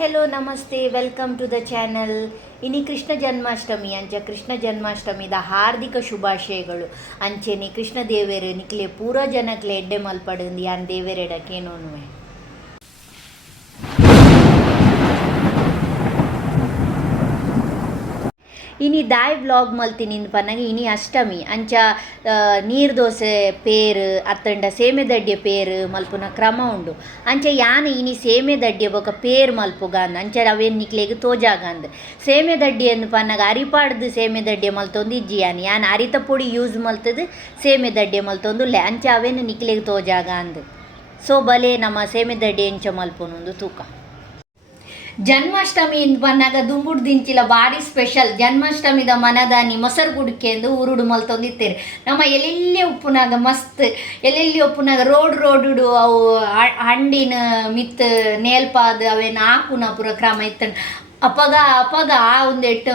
Hello नमस्ते welcome to the channel ಇನಿ ಕೃಷ್ಣ ಜನ್ಮಾಷ್ಟಮಿ ಅಂಚ ಕೃಷ್ಣ ಜನ್ಮಾಷ್ಟಮಿದ ಹಾರ್ದಿಕ ಶುಭಾಶಯಗಳು ಅಂಚೆನೆ ಕೃಷ್ಣ ದೇವೆರು ನಿಕ್ಲೆ ಪೂರ ಜನಕ್ಲೆ ಎಡ್ಡೆ ಮಲ್ಪಡುಂದು ಯಾನ್ ದೇವೆರೆಡಕೇನೋನುವೆ ಇನಿ ದಾಯ್ ವ್ಲಾಗ್ ಮಲ್ತಿನಿಂದ ಪನ್ನಗ ಇನಿ ಅಷ್ಟಮಿ ಅಂಚ ನೀರು ದೋಸೆ ಪೇರು ಅತ್ತಂಡ ಸೇಮೆ ದಡ್ಡಿಯ ಪೇರು ಮಲ್ಪುನ ಕ್ರಮ ಉಂಡು ಅಂಚ ಯಾನ್ ಇನಿ ಸೇಮೆ ದಡ್ಡಿಯ ಬೊಕ ಪೇರು ಮಲ್ಪುಗಾಂದ್ ಅಂಚ ಅವೇನು ನಿಕ್ಲೆಗ್ ತೋಜಾಗಂದ್ ಸೇಮೆ ದಡ್ಡಿ ಎಂದು ಪನ್ನಗ ಅರಿಪಾಡ್ದು ಸೇಮೆ ದಡ್ಡಿಯ ಮಲ್ತೊಂದು ಇಜ್ಜಿ ಯಾನ್ ಅರಿತ ಪೊಡಿ ಯೂಸ್ ಮಲ್ತದು ಸೇಮೆ ದಡ್ಡಿಯ ಮಲ್ತೊಂದುಲ್ಲೆ ಅಂಚ ಅವೇನು ನಿಕ್ಲೆಗ್ ತೋಜಾಗಂದ್ ಸೊ ಬಲೆ ನಮ್ಮ ಸೇಮೆ ದಡ್ಡಿ ಎಂಚ ಮಲ್ಪೊನೊಂದು ತೂಕ ಜನ್ಮಾಷ್ಟಮಿ ಇಂದು ಬಂದಾಗ ದುಂಬುಡು ದಿಂಚಿಲ ಭಾರಿ ಸ್ಪೆಷಲ್ ಜನ್ಮಾಷ್ಟಮಿದ ಮನದಾನಿ ಮೊಸರು ಗುಡಿಕೆಂದು ಉರುಡು ಮಲ್ತೊಂದಿತ್ತೇರಿ ನಮ್ಮ ಎಲ್ಲೆಲ್ಲಿ ಉಪ್ಪುನಾಗ ಮಸ್ತ್ ಎಲ್ಲೆಲ್ಲಿ ಉಪ್ಪುನಾಗ ರೋಡು ಅವು ಹಂಡಿನ ಮಿತ್ ನೇಲ್ಪಾದ ಅವೇನು ಹಾಕುನ ಪುರ ಕ್ರಮ ಇತ್ತ ಅಪಗ ಒಂದೆಟ್ಟು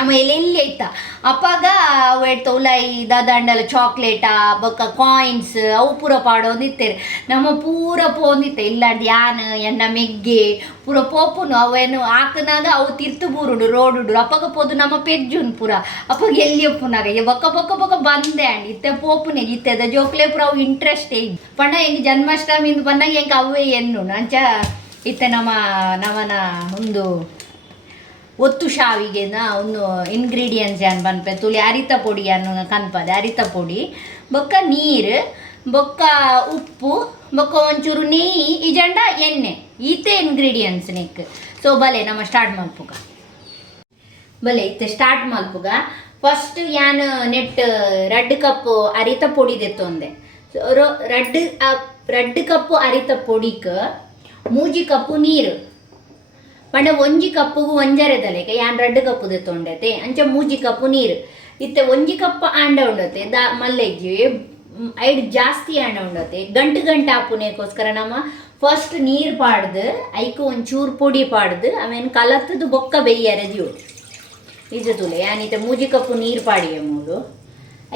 ಆಮ ಎಲ್ಲೆಲ್ಲಿ ಐತ ಅಪ್ಪಾಗ ಅವು ಎಟ್ಟು ಉಲಾಯಿ ದಾದಂಡಲ ಚಾಕ್ಲೇಟಾ ಬೊಕ್ಕ ಕಾಯಿನ್ಸ್ ಅವು ಪೂರ ಪಾಡೋಂದಿತ್ತೇರಿ ನಮ್ಮ ಪೂರ ಪೋಂದಿತ್ತೆ ಇಲ್ಲಾಂಡು ಯಾನ್ ಎನ್ನ ಮೆಗ್ಗೆ ಪೂರ ಪೋಪುನು ಅವೇನು ಹಾಕನಾಗ ಅವು ತಿರ್ತು ಬೂರುಡು ರೋಡುಡು ಅಪ್ಪಗ ಪೋದು ನಮ್ಮ ಪೆಜ್ಜುನ್ ಪೂರ ಅಪ್ಪಗ ಎಲ್ಲಿ ಒಪ್ಪುನಾಗ ಬೊಕ್ಕ ಬಂದೆ ಅಂಡ್ ಇತ್ತೆ ಪೋಪುನೆ ಇತ್ತೆದ ಜೋಕ್ಲೆ ಪೂರ ಅವು ಇಂಟ್ರೆಸ್ಟೇ ಪಂಡ ಹೆಂಗೆ ಜನ್ಮಾಷ್ಟಮಿಂದ ಬಂದಾಗ ಹೆಂಗೆ ಅವೇ ಎನ್ನು ಅಂಚ ಇತ್ತೆ ನವನ ಒಂದು ಒತ್ತು ಶಾವಿಗೆ ಒಂದು ಇಂಗ್ರೀಡಿಯೆಂಟ್ಸ್ ಏನು ಬನ್ಪೆ ತುಳಿ ಅರಿತ ಪೊಡಿ ಅನ್ನು ಕನ್ಪದೆ ಅರಿತ ಪೊಡಿ ಬೊಕ್ಕ ನೀರು ಬೊಕ್ಕ ಉಪ್ಪು ಬೊಕ್ಕ ಒಂಚೂರು ನೆಯ್ಯಿ ಇಜಂಡ ಎಣ್ಣೆ ಈತೆ ಇಂಗ್ರೀಡಿಯೆಂಟ್ಸ್ ನೆಕ್ ಸೊ ಬಲೆ ನಮ್ಮ ಸ್ಟಾರ್ಟ್ ಮಲ್ಪುಗ ಬಲೆ ಇತ್ತೆ ಸ್ಟಾರ್ಟ್ ಮಲ್ಪುಗ ಫಸ್ಟ್ ಯಾನ್ ನೆಟ್ ರಡ್ಡ್ ಕಪ್ ಅರಿತ ಪೊಡಿ ದೆತ್ತೊಂದೆ ರಡ್ಡ್ ಕಪ್ ಅರಿತ ಪೊಡಿಕ್ 3 ಕಪ್ಪು ನೀರು ಪಂಡ 1 ಕಪ್ಪುಗು ಒಂಜರೆದಲೆಕ ಯಾನ್ 2 ಕಪ್ಪು ದೆತ್ತೊಂಡೆತೆ ಅಂಚ 3 ಕಪ್ಪು ನೀರು ಇತ್ತೆ 1 ಕಪ್ ಆಂಡ ಉಂಡತೆ ಮಲ್ಲೆಜ್ಜಿ ಐಡ್ ಜಾಸ್ತಿ ಆಂಡ ಉಂಡತೆ ಗಂಟು ಆಪುನೇಕೋಸ್ಕರ ನಮ್ಮ ಫಸ್ಟ್ ನೀರು ಪಾಡ್ದು ಐಕು ಒಂಚೂರು ಪೊಡಿ ಪಾಡ್ದು ಆಮೇಲೆ ಕಲತ್ತದು ಬೊಕ್ಕ ಬೆಯ್ಯರೆ ದಿಯು ಇದು ತುಲೆ ಯಾನಿತ್ತೆ 3 ಕಪ್ಪು ನೀರು ಪಾಡಿಗೆ ಮೂರು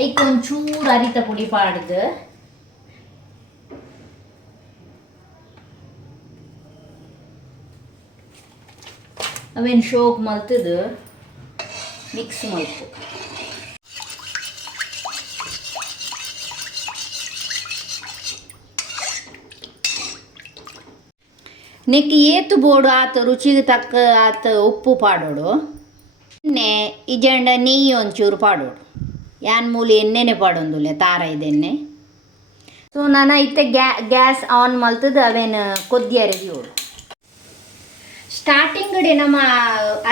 ಐಕು ಒಂಚೂರು ಅರಿತ ಪೊಡಿ ಪಾಡ್ದು ಅವೇನು ಶೋಕ್ ಮಲ್ತದು ಮಿಕ್ಸ್ ಮಲ್ಪು ನೆಕ್ಕಿ ಏತು ಬೋಡು ಆತ ರುಚಿಗೆ ತಕ್ಕ ಆತ ಉಪ್ಪು ಪಾಡೋಡು ಎಣ್ಣೆ ಇಜಂಡ ನೆಯ್ಯಿ ಒಂಚೂರು ಪಾಡೋಡು ಯಾನ್ ಮೂಲಿ ಎಣ್ಣೆನೆ ಪಾಡೊಂದುಲ್ಲೆ ತಾರ ಇದೆಣ್ಣೆ ಸೊ ನಾನು ಇತ್ತೆ ಗ್ಯಾಸ್ ಆನ್ ಮಲ್ತದು ಅವೇನು ಕೊದ್ದಿಯರೆ ದಿಯೋಡು ಸ್ಟಾರ್ಟಿಂಗ್ ಡೇ ನಮ್ಮ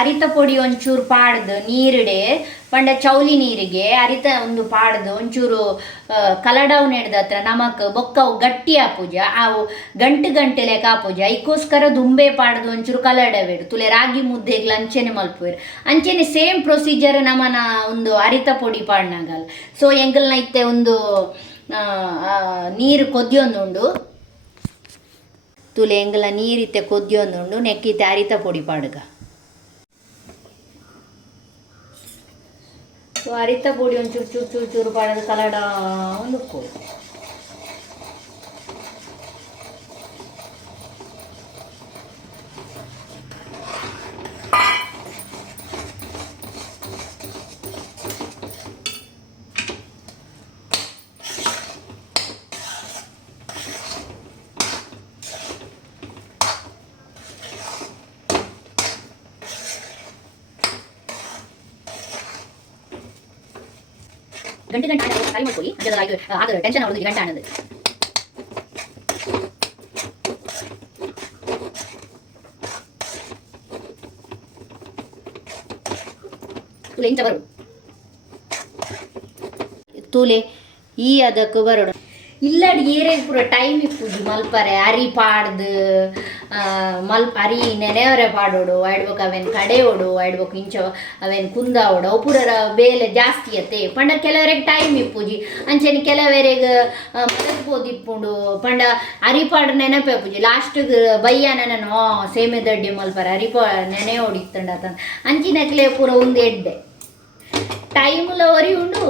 ಅರಿತ ಪೊಡಿ ಒಂಚೂರು ಪಾಡ್ದು ನೀರಿಡೆ ಪಂಡ ಚೌಲಿ ನೀರಿಗೆ ಅರಿತ ಒಂದು ಪಾಡ್ದು ಒಂಚೂರು ಕಲಡೌನ್ ಹಿಡ್ದ ಹತ್ರ ನಮಕ್ ಬೊಕ್ಕ ಅವು ಗಟ್ಟಿ ಆಪುಜ ಅವು ಗಂಟೆ ಲೆಕ್ಕ ಆಪುಜ ಐಕೋಸ್ಕರ ದುಂಬೆ ಪಾಡ್ದು ಒಂಚೂರು ಕಲಡವೇಡು ತುಲೆ ರಾಗಿ ಮುದ್ದೆಗ್ಲ ಅಂಚೆನೆ ಮಲ್ಪುವೆರು ಅಂಚೆನೆ ಸೇಮ್ ಪ್ರೊಸೀಜರ್ ನಮ್ಮನ ಒಂದು ಅರಿತ ಪೊಡಿ ಪಾಡ್ನಾಗಲ್ಲ ಸೊ ಎಂಗಲ್ನ ಇತ್ತೆ ಒಂದು ನೀರು ಕೊದ್ದಿಯೊಂದುಂಡು ತುಲೆ ಎಂಗಲ ನೀರಿತ್ತೆ ಕೊದ್ದಿಯೊಂದುಂಡು ನೆಕ್ಕಿತ್ತೆ ಅರಿತ ಪೊಡಿ ಪಾಡುಗ ಸೊ ಅರಿತ ಪೊಡಿ ಒಂಚೂರು ಚೂರು ಪಾಡೋದು ಕಲಡ ಒಂದು ಗಂಟೆ ಟ್ರೈ ಮಾಡ್ಕೊಳ್ಳಿ ಆಗ ಟೆನ್ಷನ್ ಅವ್ರದ್ದು ಗಂಟೆ ಅನ್ನೋದು ತುಲೆ ಇಂಚ ಬರೋಡು ತೂಲೆ ಈ ಅದಕ್ಕೆ ಬರೋಡು ಇಲ್ಲಡಿ ಏರೇ ಪೂರ ಟೈಮ್ ಇಪ್ಪುಜಿ ಮಲ್ಪರೆ ಅರಿ ಪಾಡ್ದು ಅರಿ ನೆನೆಯವರೆ ಪಾಡೋಡು ಆಡ್ಬೇಕು ಅವೇನು ಕಡೆಯೋಡು ಆಡ್ಬೇಕು ಇಂಚ ಅವೇನು ಕುಂದಾವೋಡು ಅವು ಪೂರ ಬೇಲೆ ಜಾಸ್ತಿ ಅತ್ತೆ ಪಂಡ ಕೆಲವರೆಗೆ ಟೈಮ್ ಇಪ್ಪುಜಿ ಅಂಚೆನೆ ಕೆಲವರೆಗೆ ಮಲಗ್ಬೋದು ಇಪ್ಪುಂಡು ಪಂಡ ಅರಿಪಾಡು ನೆನಪೆ ಪೂಜಿ ಲಾಸ್ಟಿಗೆ ಬಯ್ಯ ನಾನು ಸೇಮೆ ದಡ್ಡಿ ಮಲ್ಪರೆ ನೆನೆ ಹೊಡಿತಂಡ ಅಂಚಿನಕ್ಲೆ ಪೂರ ಒಂದು ಎಡ್ಡೆ ಟೈಮ್ಲ ಒರಿ ಉಂಡು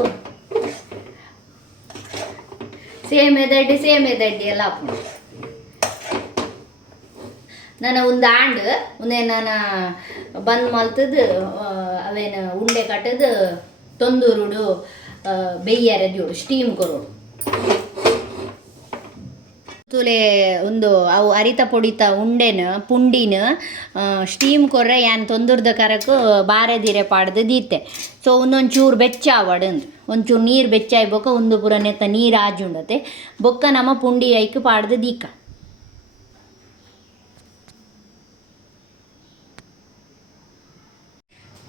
ಸೇಮೆ ದಡ್ಡಿ ಎಲ್ಲ ಹಾಕೊಂಡು ನಾನು ಒಂದು ಆಂಡ್ ಒಂದೇ ನಾನು ಬಂದ್ ಮಲ್ತದ್ದು ಅವೇನು ಉಂಡೆ ಕಟ್ಟದು ತೊಂದೂರುಡು ಬೆಯ್ಯರದಿಯೋಡು ಸ್ಟೀಮ್ ಕೊರೋಡು ತುಲೆ ಒಂದು ಅವು ಅರಿತ ಪೊಡಿತ ಉಂಡೆನ ಪುಂಡಿನ ಸ್ಟೀಮ್ ಕೊರ್ರೆ ಯಾನ್ ತೊಂದುರ್ದ ಕರಕು ಬಾರೆದಿರೆ ಪಾಡ್ದು ದೀತೆ ಸೊ ಒಂದೊಂಚೂರು ಬೆಚ್ಚ ಆವಡಂದು ಒಂಚೂರು ನೀರು ಬೆಚ್ಚ ಆಯ್ಬೋಕ ಒಂದು ಪೂರ ನೆತ್ತ ನೀರು ಆಜುಂಡತೆ ಬೊಕ್ಕ ನಮ್ಮ ಪುಂಡಿ ಐಕ್ ಪಾಡ್ದು ದೀಕ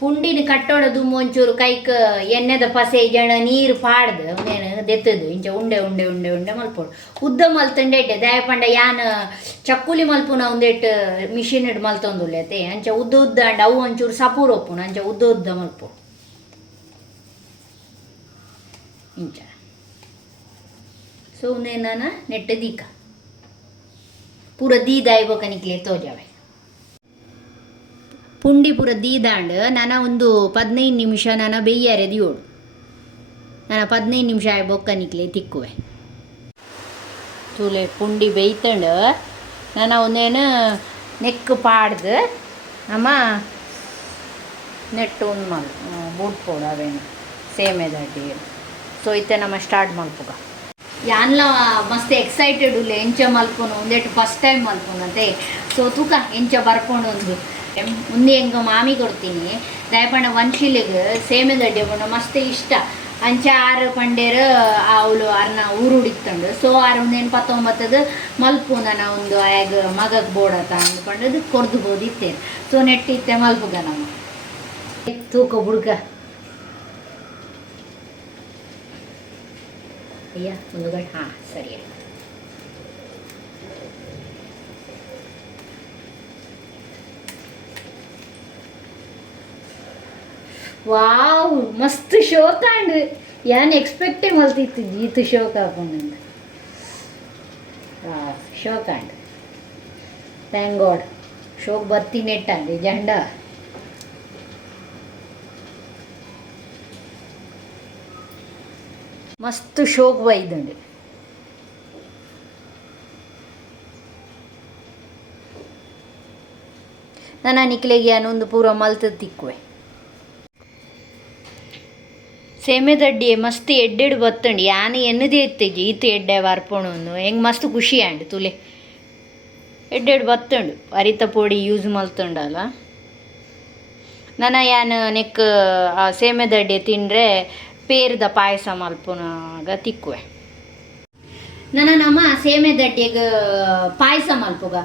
ಪುಂಡಿನ ಕಟ್ಟೋಡದು ಒಂಚೂರು ಕೈಕ್ ಎಣ್ಣೆದ ಪಸೆ ಜನ ನೀರು ಪಾಡ್ದು ನೇನು ದೆತ್ತದು ಇಂಚ ಉಂಡೆ ಉಂಡೆ ಉಂಡೆ ಉಂಡೆ ಮಲ್ಪೋಡು ಉದ್ದ ಮಲ್ತಂಡೆ ಇಟ್ಟೆ ದಯಪಂಡ ಯಾನ್ ಚಕ್ಕುಲಿ ಮಲ್ಪುನ ಒಂದೆಟ್ಟು ಮಿಷಿನ್ ಇಡ್ ಮಲ್ತೊಂದುಲ್ಲೆತೆ ಅಂಚ ಉದ್ದ ಉದ್ದ ಅಂಡ ಅವು ಒಂಚೂರು ಸಪೂರ್ ಒಪ್ಪುನ ಅಂಚ ಉದ್ದ ಉದ್ದ ಮಲ್ಪೋಡು ಇಂಚ ಸೊ ನೇನ ನೆಟ್ಟ ದೀಕ ಪೂರ ದೀದಾಯ್ಬೋಕ ನಿಕ್ಲೆ ತೋಜಾವೆ ಪುಂಡಿ ಪೂರ ದೀದಾಂಡ್ ನಾನು ಒಂದು 15 ನಿಮಿಷ ನಾನು ಬೆಯ್ಯರೆದಿಯೋಡು ನಾನು 15 ನಿಮಿಷ ಬೊಕ್ಕ ನಿಕ್ಲೆ ತಿಕ್ಕುವೆ ತೂಲೆ ಪುಂಡಿ ಬೇಯ್ತಂಡು ನಾನು ಒಂದೇನು ನೆಕ್ ಪಾಡ್ದು ನಮ್ಮ ನೆಟ್ಟು ಒಂದು ಮಲ್ ಬೂಟ್ಪೋಡು ಅವೇನು ಸೇಮೆ ದಡ್ಡಿ ಸೊ ಇತ್ತೆ ನಮ್ಮ ಸ್ಟಾರ್ಟ್ ಮಲ್ಪುಗ ಯಾನ್ಲ ಮಸ್ತ್ ಎಕ್ಸೈಟೆಡ್ ಉಲ್ಲೆ ಎಂಚ ಮಲ್ಪುನು ಒಂದೇಟು ಫಸ್ಟ್ ಟೈಮ್ ಮಲ್ಪುನಂತೆ ಸೊ ತೂಕ ಎಂಚ ಬರ್ಕೊಂಡು ಒಂದು ಮುಂದೆ ಹೆಂಗೆ ಮಾಮಿ ಕೊಡ್ತೀನಿ ದಯಪಂಡ ವಂಶಿಲಿಗೆ ಸೇಮೆ ದಡ್ಡಿ ಪಂಡ ಮಸ್ತ್ ಇಷ್ಟ ಅಂಚ ಆರು ಪಂಡೇರು ಅವಳು ಅರ್ನ ಊರುಡಿತ್ತಂಡು ಸೊ ಆರು ಒಂದೇನು 19 ಮಲ್ಪು ನಾನು ಒಂದು ಆಗ ಮಗಕ್ಕೆ ಬೋಡತ ಅಂದ್ಕೊಂಡದು ಕೊರ್ದು ಇತ್ತೇನೆ ಸೊ ನೆಟ್ಟಿತ್ತೆ ಮಲ್ಪುಗ ನಮ್ಮ ತೂಕ ಬುಡ್ಕ ಅಯ್ಯ ಒಂದು ಗಂಟೆ ಹಾಂ ಸರಿ ವಾವ್ ಮಸ್ತ್ ಶೋಕ ಅಂಡ್ ಯಾನ್ ಎಕ್ಸ್ಪೆಕ್ಟೇ ಮಲ್ತಿತ್ತು ಈತು ಶೋಕ ಹಾಕೊಂಡಂತ ಶೋಕ ಅಂಡ್ ಥ್ಯಾಂಕ್ ಗಾಡ್ ಶೋಕ್ ಬರ್ತಿ ನೆಟ್ಟಂడి ಜಂಡ ಮಸ್ತ್ ಶೋಕ್ ಬೈದಂడి ನಾನು ನಿಕ್ಲೆಗೆ ಒಂದು ಪೂರ ಮಲ್ತದ ತಿಕ್ಕುವೆ ಸೇಮೆ ದಡ್ಡಿ ಮಸ್ತ್ ಎಡ್ಡೆಡು ಬತ್ತಂಡು ಯಾನು ಎನ್ನದೇ ಎತ್ತೇಜಿ ಈತು ಎಡ್ಡೆ ಬರ್ಪೊಣೊಂದು ಹೆಂಗೆ ಮಸ್ತ್ ಖುಷಿ ಆಂಡು ತುಲೆ ಎಡ್ಡೆಡು ಬತ್ತಂಡು ಅರಿತ ಪೊಡಿ ಯೂಸ್ ಮಲ್ತಂಡಲ್ಲ ನಾನು ಯಾನು ನೆಕ್ ಆ ಸೇಮೆ ದಡ್ಡಿ ತಿಂದರೆ ಪೇರದ ಪಾಯಸ ಮಲ್ಪುನಾಗ ತಿಕ್ಕುವೆ ನನ್ನ ನಮ್ಮ ಸೇಮೆ ದಡ್ಡಿಗೆ ಪಾಯಸ ಮಲ್ಪುಗ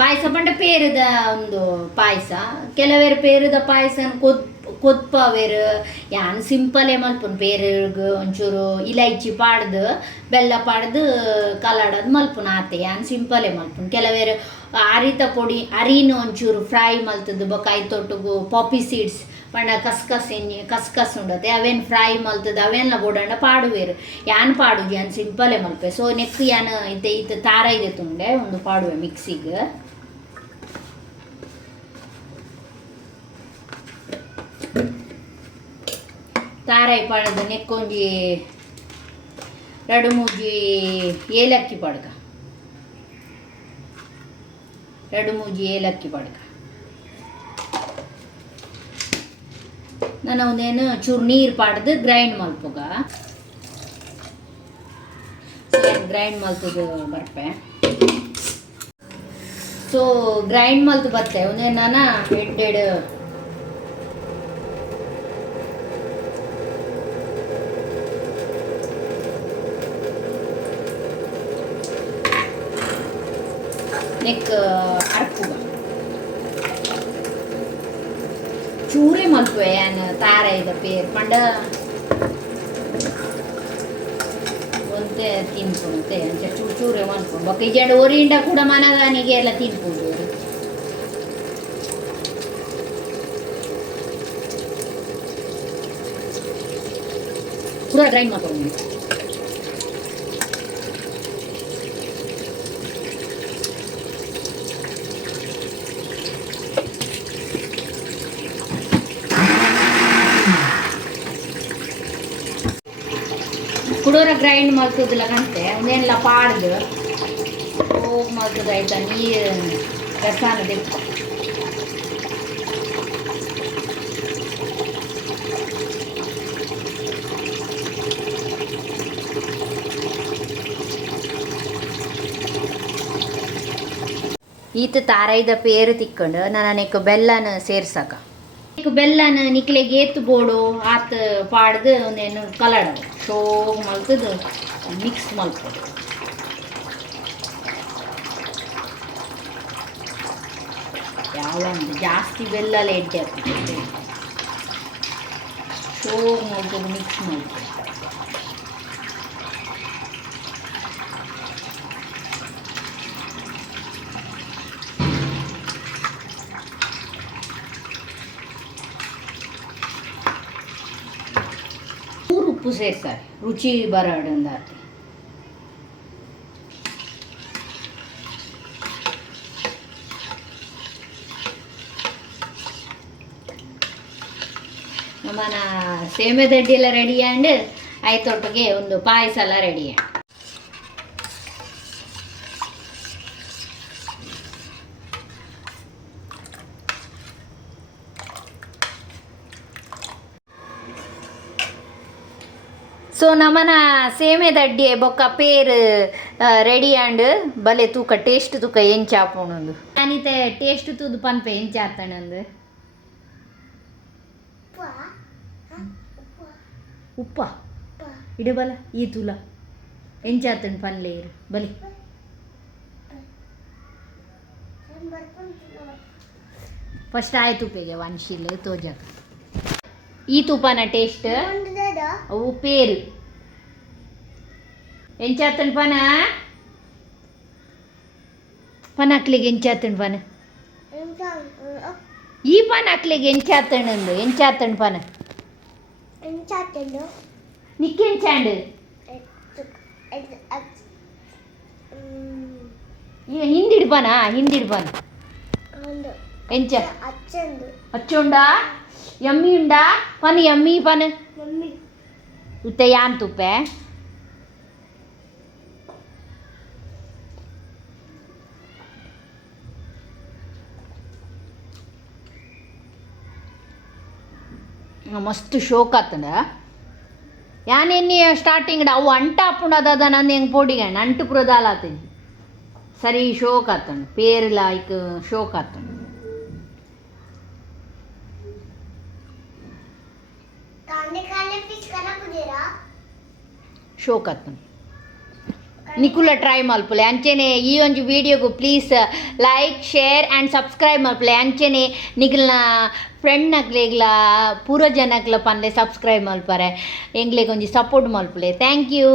ಪಾಯಸ ಪಂಡ ಪೇರದ ಒಂದು ಪಾಯಸ ಕೆಲವೇರು ಪೇರದ ಪಾಯಸ ಕೊದ್ಪವೇರು ಯಾನ್ ಸಿಂಪಲೇ ಮಲ್ಪುನ್ ಪೇರಿಗೆ ಒಂಚೂರು ಇಲೈಚಿ ಪಾಡ್ದು ಬೆಲ್ಲ ಪಾಡ್ದು ಕಲಾಡೋದು ಮಲ್ಪುನ ಆತೆ ಯಾನ್ ಸಿಂಪಲೇ ಮಲ್ಪುನ್ ಕೆಲವೇರು ಅರಿತ ಪೊಡಿ ಅರಿನ ಒಂಚೂರು ಫ್ರೈ ಮಲ್ತದ್ದು ಬೊಕಾಯಿ ತೊಟ್ಟುಗು ಪಾಪಿ ಸೀಡ್ಸ್ ಪಂಡ ಕಸ್ಕಸ್ ಉಂಡತೆ ಅವೇನು ಫ್ರೈ ಮಲ್ತದ್ದು ಅವೆಲ್ಲ ಬೋಡಂಡ ಪಾಡುವೇರು ಯಾನ್ ಪಾಡುದು ಯಾನ್ ಸಿಂಪಲೇ ಮಲ್ಪೆ ಸೊ ನೆಕ್ ಯಾನ್ ಇತ್ತೆ ತಾರ ಇದೆ ತುಂಡೆ ಒಂದು ಪಾಡುವೆ ಮಿಕ್ಸಿಗೆ ತಾರಾಯಿ ಪಾಡದು ನೆಕ್ಕೊಂಜಿ 2-3 ಏಲಕ್ಕಿ ಪಡ್ಕ 2-3 ಏಲಕ್ಕಿ ಪಡ್ಕ ನಾನು ಒಂದೇನು ಚೂರು ನೀರು ಪಾಡ್ದು ಗ್ರೈಂಡ್ ಮಲ್ಪುಗ ಗ್ರೈಂಡ್ ಮಲ್ತದು ಬರ್ಪೆ ಸೊ ಗ್ರೈಂಡ್ ಮಲ್ತು ಬತ್ತೆ ಒಂದೇನು ನಾನು ಎಡ್ಡೆಡು ನೆಕ್ ಅರ್ಪುಗ ಚೂರೇ ಮಲ್ಪುವೆ ಯಾನ್ ತಾರ ಇದ ಪೇರ್ ಪಂಡ ಒಂತೆ ತಿನ್ಪುಣತೆ ಅಂಚ ಚೂರೇ ಮಲ್ಪುಂಡು ಬೊಕ್ಕ ಇಜೆಂಡು ಒರಿಂಡ ಕೂಡ ಮನಗಾನಿಗೆ ಎಲ್ಲ ತಿನ್ಪುಂಡು ಪೂರ ಗ್ರೈಂಡ್ ಮಾಡ್ಕೊಂಡು ಕುಡೋರ ಗ್ರೈಂಡ್ ಮಾಡ್ತದಿಲ್ಲ ಕಂತೆ ಒಂದೇನೆಲ್ಲ ಪಾಡ್ದು ಹೋಗಿ ಮಾಡ್ತದ ಆಯ್ತಾ ನೀರು ರಸಾನ ಬೇಕು. ಈತ ತಾರೈದ ಪೇರು ತಿಕ್ಕೊಂಡು ನನಗೆ ಬೆಲ್ಲನ ಸೇರ್ಸಕ ಬೆಲ್ಲನ ನಿಕ್ಲೆಗೆ ಏತು ಬೋಡು ಆತ ಪಾಡ್ದು ಒಂದೇನು ಕಲಡ ಶೋ ಮಲ್ತದು ಮಿಕ್ಸ್ ಮಲ್ತದು. ಯಾವ ಜಾಸ್ತಿ ಬೆಲ್ಲ ಎಡ್ಡೆ ಆಗ್ತದೆ ಶೋ ಮಲ್ತದು ಮಿಕ್ಸ್ ಮಲ್ತದೆ. ಉಪ್ಪು ಸೇರ್ತಾರೆ ರುಚಿ ಬರಡಂದಾತಿ. ನಮ್ಮನ ಸೇಮೆ ದಡ್ಡಿ ಎಲ್ಲ ರೆಡಿ ಆ್ಯಂಡ್ ಆಯ್ತೊಟ್ಟಿಗೆ ಒಂದು ಪಾಯಸ ಎಲ್ಲ ರೆಡಿ ಆ್ಯಂಡ್ ಸೊ ನಮ್ಮನ ಸೇಮೆ ದಡ್ಡಿ ಬೊಕ್ಕ ಪೇರು ರೆಡಿ ಆ್ಯಂಡ್ ಬಲೆ ತೂಕ ಟೇಸ್ಟ್ ತೂಕ ಎಂಚಾಪುಣಂದು ನಾನಿತ ಟೇಸ್ಟ್ ತೂದು ಪನ್ಪೆ ಎಂಚಾತಣಂದು ಉಪ್ಪ ಇಡ ಬಲ ಈ ತುಲ ಎಂಚಾತಣ ಪನ್ಲೆ ಇರು ಬಲಿ ಫಸ್ಟ್ ಆಯ್ತು ಉಪ್ಪೆಗೆ ವಂಶಿಲ್ ತೋಜಕ ಈ ತುಪ್ಪನ ಟೇಸ್ಟ್ ಅವು ಪೇರು ಎಂಚಾತನ್ ಪನ ಹಾಕ್ಲಿಗೆ ಎಂಚಾತನ್ ಪನ ಈ ಪನ ಹಾಕ್ಲಿಗೆ ಎಂಚಾತಣ್ಣಂದು ಎಂಚಾತಣ್ ಪನ ನಿಕ್ಕೆಂಚಾಂಡು ಹಿಂದಿಡ್ ಪನ ಹಿಂದಿಡ್ ಪನ ಎಂಚ ಅಚ್ಚುಂಡಾ ಯಮ್ಮಿ ಉಂಡಾ ಪನ್ ಯಮ್ಮಿ ಪನ್ ಉತ್ತ ಯಾನ್ ತುಪ್ಪೆ ಮಸ್ತ್ ಶೋಕ್ ಆತಂಡ ಯಾನೆನ್ನಿ ಸ್ಟಾರ್ಟಿಂಗ್ ಅವು ಅಂಟ ಹಾಪುಂಡದ ನಂದು ಹೆಂಗೆ ಪೋಡಿಗಣ್ಣ ಅಂಟು ಪುರದಾಲ ಆತಂಜಿ ಸರಿ ಶೋಕ್ ಆತಂಡು ಪೇರು ಲಾಯ್ಕ್ ಶೋಕ್ ಆತಂಡು ಶೋಕ್ ಆತಂಡು ನಿಕುಲ ಟ್ರೈ ಮಲ್ಪಲೆ ಅಂಚೆನೆ ಈ ಒಂಜಿ ವಿಡಿಯೋಗು please like share and subscribe ಮಲ್ಪಲೆ ಅಂಚೆನೆ ನಿಖಲ್ನ ಫ್ರೆಂಡ್ ನಕ್ಲೆಗ್ಲ ಪೂರ ಜನಕ್ಲ ಪನ್ಲೆ ಸಬ್ಸ್ಕ್ರೈಬ್ ಮಲ್ಪರೆ ಎಂಗ್ಲೆಗ್ ಒಂಜಿ ಸಪೋರ್ಟ್ ಮಲ್ಪಲೆ ಥ್ಯಾಂಕ್ ಯು.